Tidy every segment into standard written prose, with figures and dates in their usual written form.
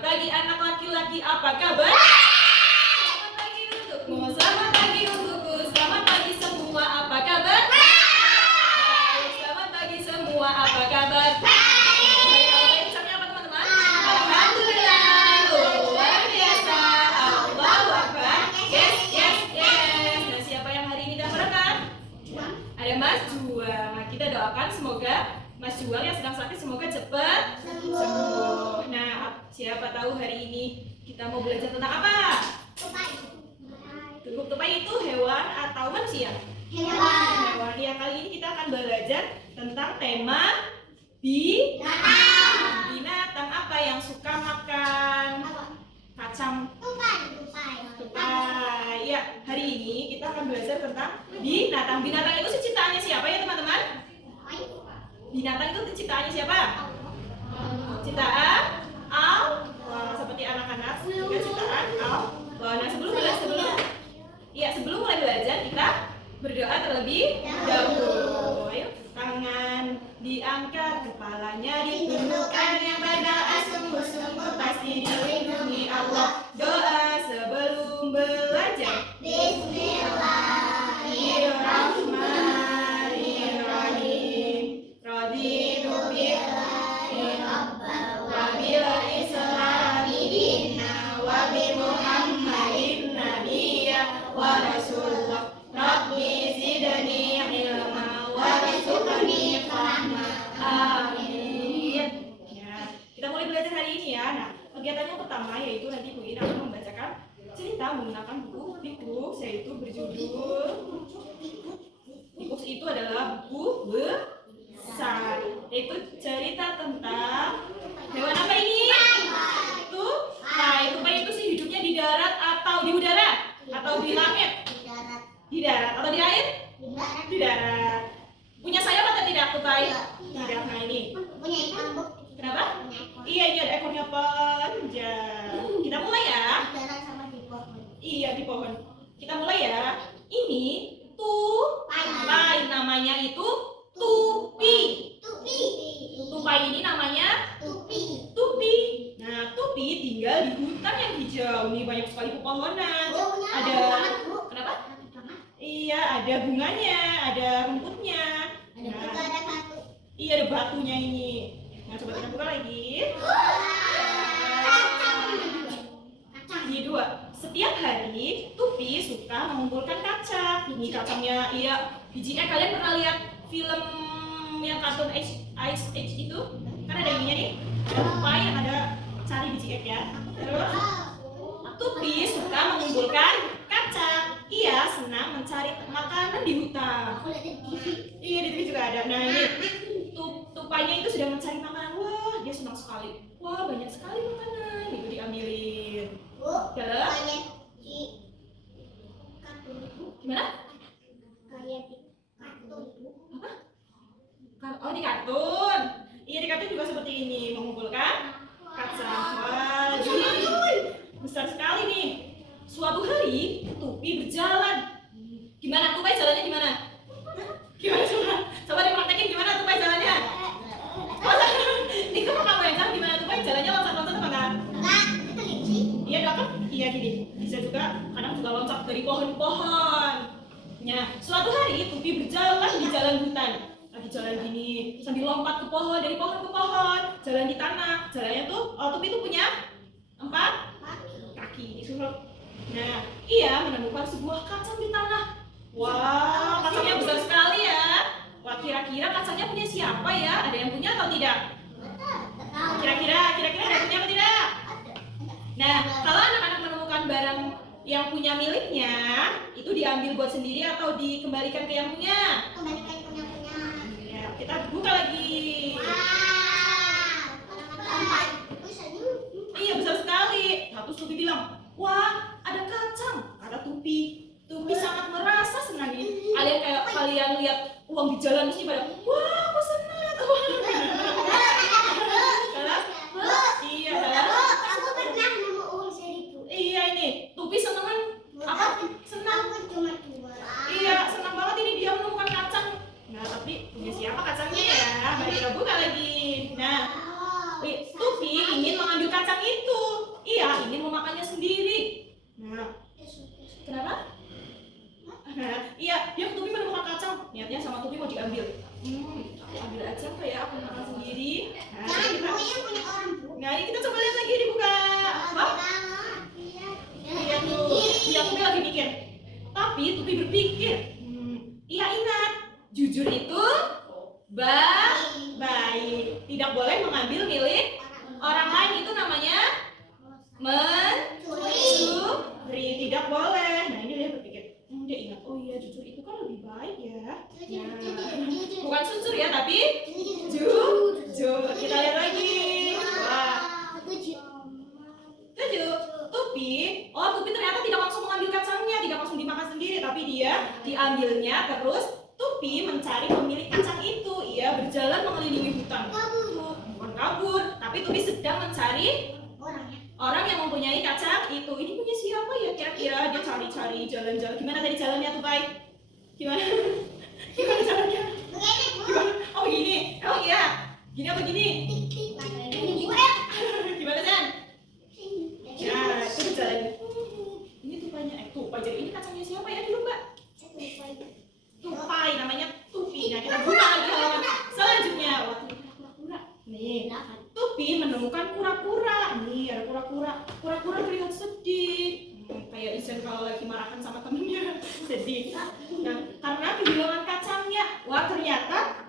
Selamat pagi anak laki-laki, apa kabar? Selamat pagi untukmu, selamat pagi untukku, selamat pagi semua, apa kabar? Selamat pagi semua, apa kabar? Hari baik ucapnya apa teman-teman? Alhamdulillah, luar biasa, Allahu Akbar. Yes, yes, yes. Nah, siapa yang hari ini dapat berkah? Ada Mas Jual. Nah, kita doakan semoga Mas Jual yang sedang sakit semoga cepat sembuh. Nah, siapa tahu hari ini kita mau belajar tentang apa? Tupai itu hewan atau manusia? Hewan. Ya, kali ini kita akan belajar tentang tema binatang apa yang suka makan kacang? Tupai. Ya, hari ini kita akan belajar tentang binatang. Binatang itu ciptaannya siapa ya teman-teman? Binatang itu ciptaannya siapa? Ciptaan Allah. Seperti anak-anak juga ciptaan Allah. Nah, sebelum mulai belajar kita berdoa terlebih dahulu. Ayo, tangan diangkat, kepalanya ditundukkan, yang berdoa sungguh-sungguh pasti dilindungi Allah. Doa sebelum belajar. Bismillahirrahmanirrahim. Raditu billahi rabban wa bil islami dinna wa bi Muhammadin nabiyya wa rasulullah. Rabbi zidni ilma warzuqni fahma. Amin. Ya, kita mulai belajar hari ini ya. Nah, kegiatan yang pertama yaitu nanti Bu Ina akan membacakan cerita menggunakan buku Books, yaitu berjudul Books itu adalah buku besar, yaitu cerita tentang hewan apa ini? Tupai. Tupai itu sih hidupnya di darat atau di udara atau di langit? Di darat atau di air? Di darat. Punya sayap atau tidak tupai? Tidak. Nah, ini kenapa? Iya, ini ada ekornya panjang. Kita mulai ya. Iya, di pohon. Kita mulai ya. Ini tupai, namanya itu tupi. Tupai ini namanya tupi. Nah, tupi tinggal di hutan yang hijau. Nih banyak sekali pepohonan. Ada kenapa? Iya, ada bunganya, ada rumputnya. Nah, iya, ada batunya ini. Nah, coba kita buka lagi. Ini dua. Setiap hari tupi suka mengumpulkan kacang. Ini kacangnya, iya, bijinya. Kalian pernah lihat film yang kartun Ice Age itu? Kan ada ininya nih, ada tupai yang ada cari biji egg ya. Terus tupi suka mengumpulkan kacang. Ia senang mencari makanan di hutan. Iya, di TV juga ada. Nah, ini tupainya itu sudah mencari makanan. Wah, dia senang sekali. Wah, banyak sekali makanan. Itu diambilin. Dalam gimana? Apa? Oh, di kartun. Iya, di kartun juga seperti ini, mengumpulkan kacang. Wah, besar sekali nih. Suatu hari tupi berjalan. Gimana tupai jalannya gimana? Gimana coba? Coba dipraktekin gimana tupai jalannya? Itu mau kamu yang tahu gimana tupai jalannya loncat-loncat apa enggak? Iya dong kan? Iya gini. Bisa juga kadang juga loncat dari pohon ke pohon. Nah, suatu hari tupi berjalan di jalan hutan. Lagi jalan gini sambil lompat ke pohon, dari pohon ke pohon, jalan di tanah. Jalannya tuh, tupi itu punya 4 kaki disuruh. Nah, ia menemukan sebuah kacang di tanah. Wah, kacangnya besar sekali ya. Wah, kira-kira kacangnya punya siapa ya? Ada yang punya atau tidak? Kira-kira ada yang punya atau tidak? Nah, kalau anak-anak menemukan barang yang punya miliknya, itu diambil buat sendiri atau dikembalikan ke yang punya? Ya, kita buka lagi. Iya, besar sekali. Terus tupi bilang, wah, ada kacang, kata tupi. Tupi sangat merasa senang ini. Kalian lihat uang di jalan di sini pada, wah, aku senang lihat uang. Iya, iya ini tupi senang apa? Senang. Iya, senang banget ini dia menemukan kacang. Nah, tapi punya siapa kacangnya ya? Mari kita buka lagi. Nah, tupi ingin mengambil kacang itu. Tapi Tupi berpikir, ia ingat, jujur itu baik. Tidak boleh mengambil milik orang lain, itu namanya mencuri. Tidak boleh. Nah ini dia berpikir, dia ingat, oh iya jujur itu kan lebih baik ya. Bukan jujur ya, tapi jujur. Kita lihat lagi. Wah. 7. Tupi ternyata tidak langsung mengambil kacangnya, tidak langsung dimakan sendiri, tapi dia diambilnya terus Tupi mencari pemilik kacang itu. Ia berjalan mengelilingi hutan. Bukan kabur, tapi Tupi sedang mencari orang yang mempunyai kacang itu. Ini punya siapa ya kira-kira? Dia cari-cari, jalan-jalan. Gimana tadi jalannya Tupai? Gimana? Gimana jalannya? Gimana? Oh begini. Oh iya. Gini apa gini? Gimana Jan? Nah, itu jalannya. Ini Tupainya. Tupai. Jadi ini kacangnya siapa ya dulu Mbak? Tupai, namanya Tupi. Nah, kita buka lagi halaman selanjutnya. Wah, kura-kura. Nih, Tupi menemukan kura-kura. Nih, ada kura-kura. Kura-kura terlihat sedih. Kayak Isen kalau lagi marahan sama temennya. Sedih. Nah, karena kehilangan kacangnya. Wah, ternyata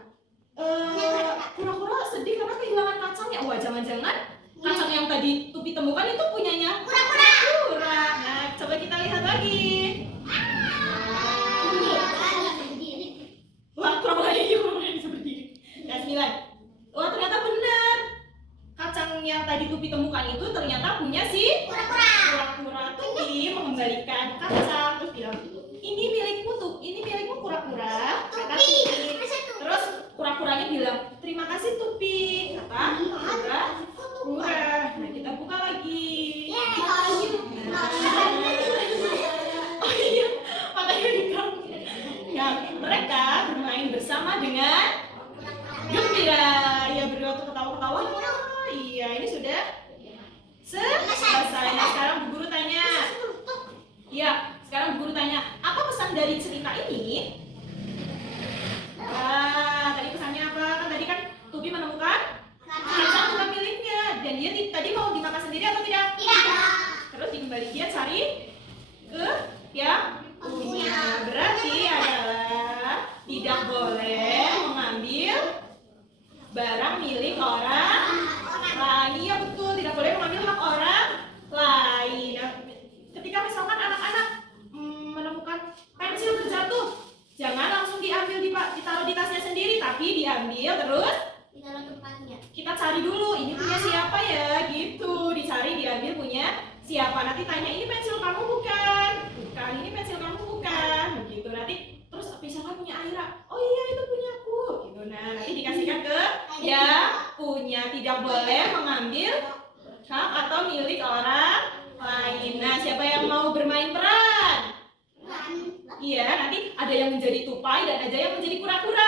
kura-kura sedih karena kehilangan kacangnya. Wah, jangan-jangan kacang yang tadi Tupi temukan itu punyanya kura-kura. Nah, coba kita lihat lagi. Wah, kura-kura ini seperti ini. Nah, 9. Wah, ternyata benar. Kacang yang tadi Tupi temukan itu ternyata punya si kura-kura. Tupi mengembalikan kacang terus bilang, ini milikmu tuh, ini milikmu kura-kura. Kata Tupi. Terus kura-kuranya bilang, terima kasih Tupi. Kata kura-kura. Nah, kita buka lagi. Oh iya, matanya dikam. Ya, mereka bermain bersama dengan gembira. Ya, berdua ketawa-ketawa. Iya, ini sudah selesai. Nah, sekarang Bu Guru tanya. Iya, sekarang Bu Guru tanya, apa pesan dari cerita ini? Tadi pesannya apa? Kan tadi kan Tupi menemukan kacang bukan miliknya, dan dia tadi mau dimakan sendiri atau tidak? Tidak. Terus kembali dia cari ke yang punya. Berarti adalah tidak boleh mengambil barang milik orang lain. Iya betul, tidak boleh mengambil hak orang lain. Nah, ketika misalkan anak-anak menemukan pensil terjatuh, jangan langsung diambil ditaruh di tasnya sendiri, tapi diambil terus ditaruh tempatnya. Kita cari dulu, ini punya siapa ya? Gitu, dicari, diambil punya siapa. Nanti tanya, ini pensil kamu bukan? Bukan, ini pensil kamu bukan? Begitu, nanti terus misalkan punya Aira, oh iya itu punyaku. Gitu, nah nanti dikasihkan ke yang punya. Tidak boleh mengambil hak atau milik orang lain. Nah, siapa yang mau bermain peran? Iya, nanti ada yang menjadi Tupai dan ada yang menjadi kura-kura.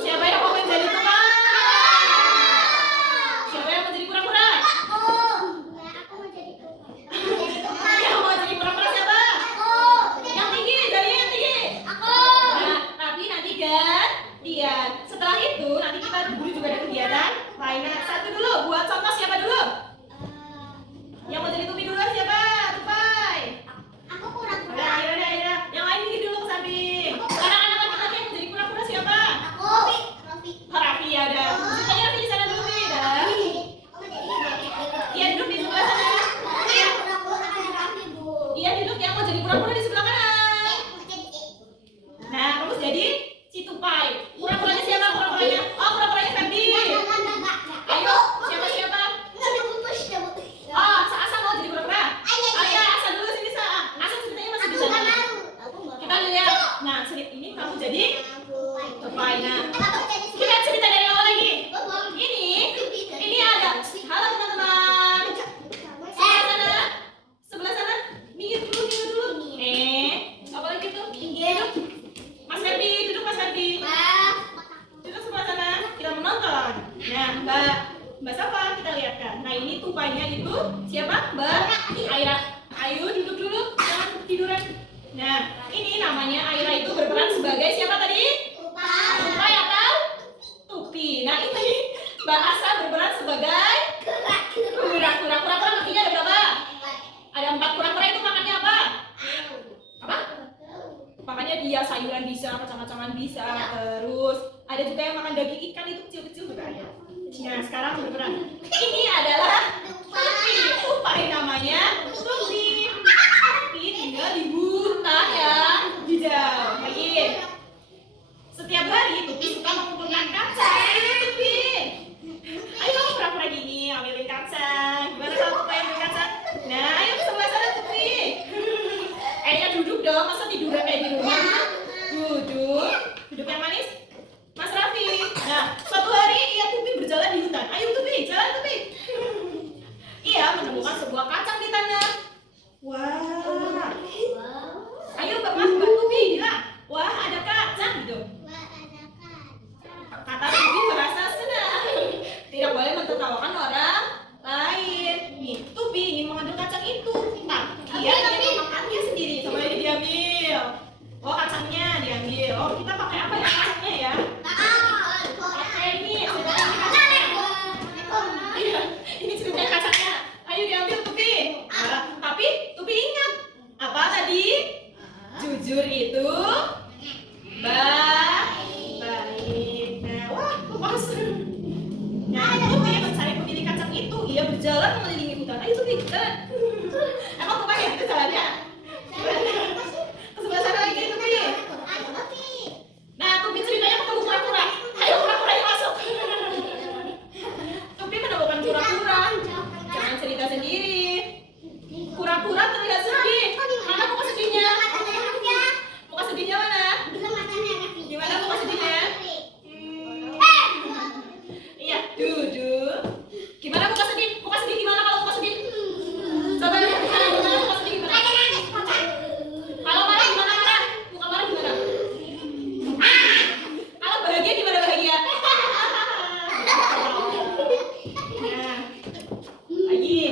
Siapa yang mau menjadi Tupai? Siapa yang menjadi kura-kura? Yang mau jadi kura-kura siapa? Yang tinggi, jarinya yang tinggi. Nah, tapi nanti gantian. Setelah itu nanti kita dulu juga ada kegiatan lainnya. Satu dulu, buat contoh siapa dulu? Yang mau jadi Tupi duluan siapa? Tupai. Aku kura-kura. Ada. Yang lain dikit dulu ke samping. Sekarang anak-anak kita yang menjadi kura-kura siapa? Aku. Raffi ya udah. Ceritanya Raffi di sana dulu nih. Iya duduk di sebelah sana. Iya duduk, yang mau jadi kura-kura di sebelah kanan. Nah, kamu jadi si Tupai. Kura-kuranya siapa? Kura-kuranya? Oh, kura-kuranya Ferdi. Ayo, siapa? Oh, Asa mau jadi kura-kura? Ayo, Asa dulu sini, Sa. Asa ceritanya masih di sana. Kita lihat. Nah, cerita ini kamu jadi Tupai. Nah, kita cerita dari awal lagi. Ini ada. Halo teman-teman. Sebelah sana. Minggir dulu. Apa lagi tuh? Minggir. Mas Ferdi, duduk Mas Ferdi. Duduk sebelah sana. Kita menonton. Nah, Mbak Safa, kita lihatkan. Nah, ini Tupainya itu siapa? Mbak Aira. Ayo duduk dulu, jangan tiduran. Nah, ini namanya Aira itu berperan sebagai siapa tadi? Tupai atau Tupi. Nah, ini Mbak Asa berperan sebagai kura-kura. Kura-kura kakinya ada berapa? Ada 4. Kura-kura itu makannya apa? Apa? ikan bisa, terus ada juga yang makan daging ikan itu kecil-kecil juga ada. Nah sekarang berperan. Ini adalah tupai. Tupai namanya tupai. Tapi tinggal di hutan ya, hijau. Baik. Setiap hari tupai suka mengumpulkan kacang. Tupai. Ayo pura-pura gini, ambilin kacang. Gimana kalau tupai ambil kacang? Nah, ayo ke sebelah sana tupai. Duduk dong, masa tiduran kayak di rumah? Duduk. Duduk yang manis. Mas Raffi. Nah, suatu hari ia tupai berjalan di hutan. Ayo tupai, jalan tupai. Ia menemukan sebuah kacang di tanah. Wah. Ayo Mbak Tupai bilang, wah ada kacang gitu. Kata tupai merasa senang. Tidak boleh mentertawakan orang lain. Nih, tupai ingin mengambil kacang itu. Tapi ia ingin memakannya sendiri. Coba ini diambil. Oh kacangnya diambil. Oh kita pakai apa ya kacangnya ya? Pakai ini. Iya, ini ceritanya kacangnya. Ayo diambil tupai. Tapi tupai ingat apa tadi? Jujur itu baik. Nah, wah, pas. Nah, tupai mencari pemilik kacang itu. Ia berjalan mengelilingi hutan. Ayo tupai, jalan. Emang tupai ya itu jalannya? Ke sebelah sana lagi tupai. Nah, tupai ceritanya ketemu kura-kura. Ayo kura-kura yang masuk. Tupai menemukan kura-kura. Jangan cerita sendiri. Kura-kura terlihat sedih. Mana muka sedihnya? Muka sedihnya mana? Gimana muka sedihnya? Iya, duduk. Gimana muka sedih? Muka sedih gimana kalau muka sedih? Coba lihat gimana muka sedih gimana? Kalau marah gimana marah? Muka marah gimana? Kalau bahagia gimana bahagia? Nah, lagi.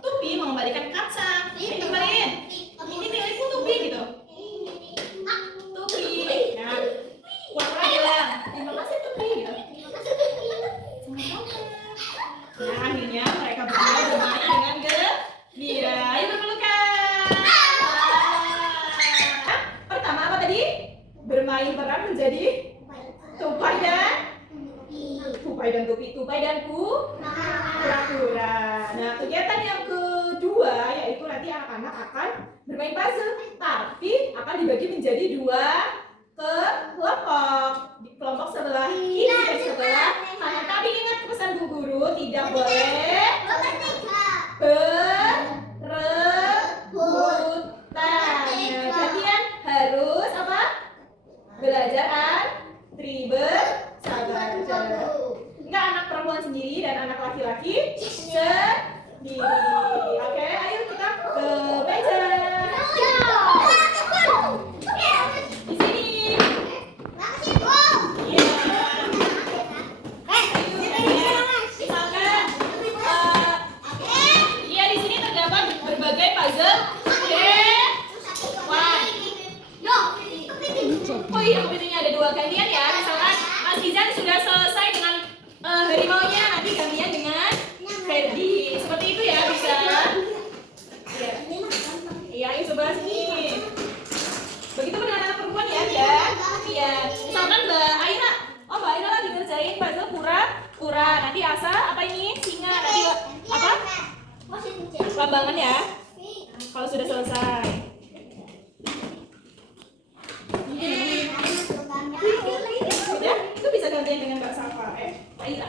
Tupai mengembalikan kacang. Ayo kembaliin. Ini milikku tupai gitu. Tupai. Nah, kura-kura bilang, terima kasih tupai gitu. Nah, akhirnya mereka berdua bermain dengan gembira. Ayo berpelukan. Pertama apa tadi? Bermain peran menjadi tupai dan tupai dan kura-kura. Nah, kegiatan yang kedua yaitu nanti anak-anak akan bermain puzzle, tapi akan dibagi menjadi dua kelompok. Di kelompok sebelah kiri dan sebelah kanan. Tapi ingat pesan Bu Guru, tidak boleh berebutan. Nah, kalian harus apa? Belajar antri bersabar. Enggak anak perempuan sendiri dan anak laki-laki sendiri. Oke, ayo kita ke meja. Di sini. Iya. Misalkan, iya di sini terdapat berbagai puzzle. Oh iya, kepitingnya ada dua gantian ya. Misalkan Mas Izan sudah selesai dengan harimaunya, nanti gantian dengan Ferdi. Seperti itu ya, bisa. Iya, ini sebelah sini. Begitu dengan anak perempuan ya, iya. Misalkan Mbak Aira, oh Mbak Aira lagi ngerjain puzzle kura-kura. Nanti Asa apa ini? Singa. Nanti apa? Lambangan ya. Kalau sudah selesai. Ya, itu bisa gantian dengan Mbak Safa. Aira.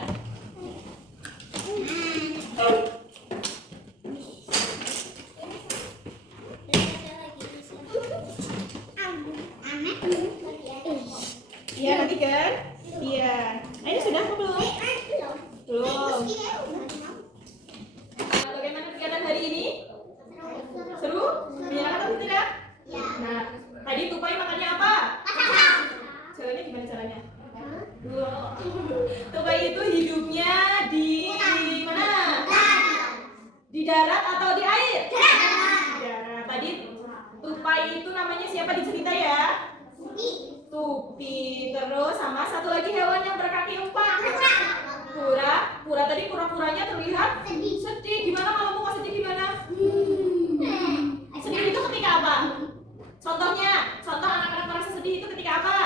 Iya, nanti kan? Iya. Nah, ini sudah apa belum? Belum. Nah, bagaimana kegiatan hari ini? Seru? Menyenangkan atau tidak? Nah, tadi tupai makannya apa? Caranya gimana caranya? Tupai itu hidupnya di mana? Di darat atau di air? Di darat. Tadi tupai itu namanya siapa di cerita ya? Tupai. Terus sama satu lagi hewan yang berkaki empat. Kura tadi kura-kuranya terlihat sedih. Gimana kalau muka sedih gimana? Sedih itu ketika apa? Contohnya, contoh anak-anak merasa sedih itu ketika apa?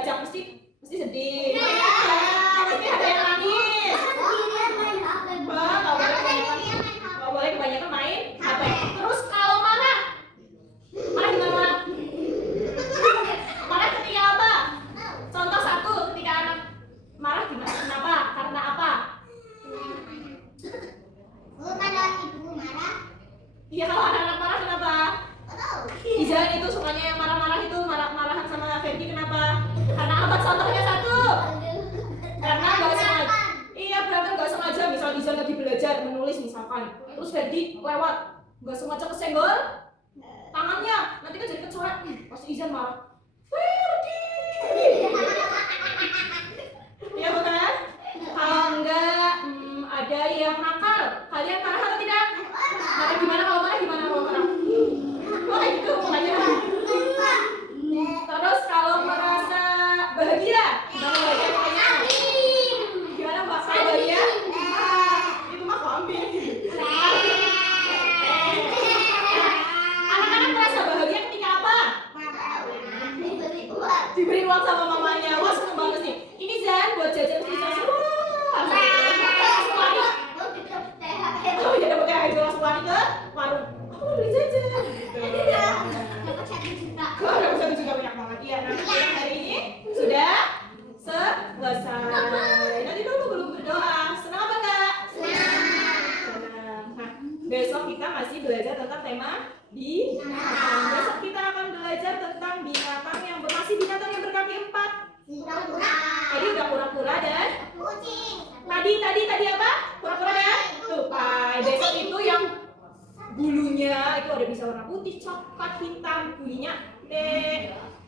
baca mesti sedih. Pasti ada yang nangis. Nggak boleh kebanyakan main HP. Terus kalau marah gimana? Marah ketika apa? Contoh satu, ketika anak marah gimana? Kenapa? Karena apa? Iya, kalau anak-anak marah kenapa? Izan itu sukanya yang marah-marah itu, marah-marahan sama Ferdi kenapa? Karena apa? Contohnya satu. Karena nggak sengaja. Iya, berantem nggak sengaja. Misal Izan lagi belajar menulis misalkan, terus Ferdi lewat, nggak sengaja kesenggol tangannya, nanti kan jadi kecoret. Pasti Izan marah. Ferdi. Iya bukan? Kalau enggak ada yang nakal, kalian marah atau tidak? Marah gimana kalau marah? Oh gitu makanya. Terus kalau merasa bahagia, gimana Mbak? Kalau bahagia? Itu mah kambing. Anak-anak merasa bahagia ketika apa? Diberi uang sama mamanya. Wah seneng banget nih. Ini Zan buat jajan susah semua. Oh iya dapat THR itu langsung lari ke warung. Aku mau beli jajan. Dapat 1 juta. Oh dapat 1 juta banyak banget. Iya. Nah hari ini sudah selesai. Nanti dulu belum berdoa. Senang apa enggak? Senang. Nah besok kita masih belajar tentang tema binatang. Besok kita akan belajar tentang binatang yang binatang yang berkaki 4. Tadi udah kura-kura dan kucing. Tadi apa? Kura-kura dan tupai. Besok itu yang bulunya itu ada bisa warna putih, coklat, hitam, bunyinya D.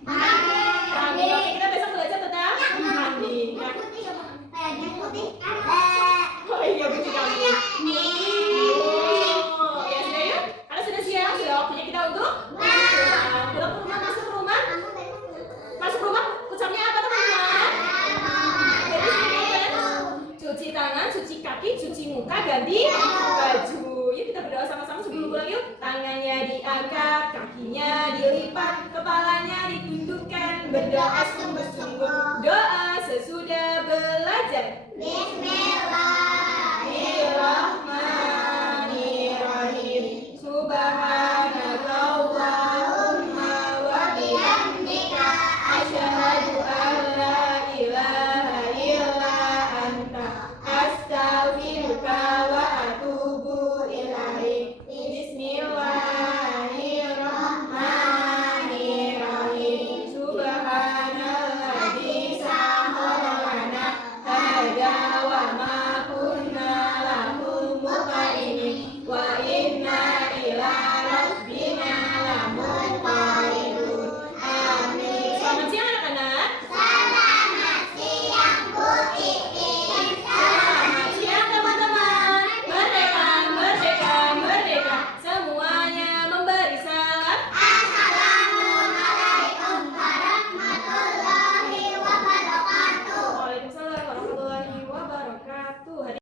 Kambing. Oke, kita besok belajar tentang kambing. Oh iya putih kambing. Oh ya sudah yuk. Karena sudah siang, sudah waktunya kita untuk pulang. Masuk rumah, ucapnya apa teman-teman? Cuci tangan, cuci kaki, cuci muka, ganti baju. Yuk kita berdoa sama-sama sebelum pulang yuk. Tangannya diangkat, kakinya dilipat, kepalanya ditundukkan. Berdoa sungguh-sungguh, doa sesudah belajar.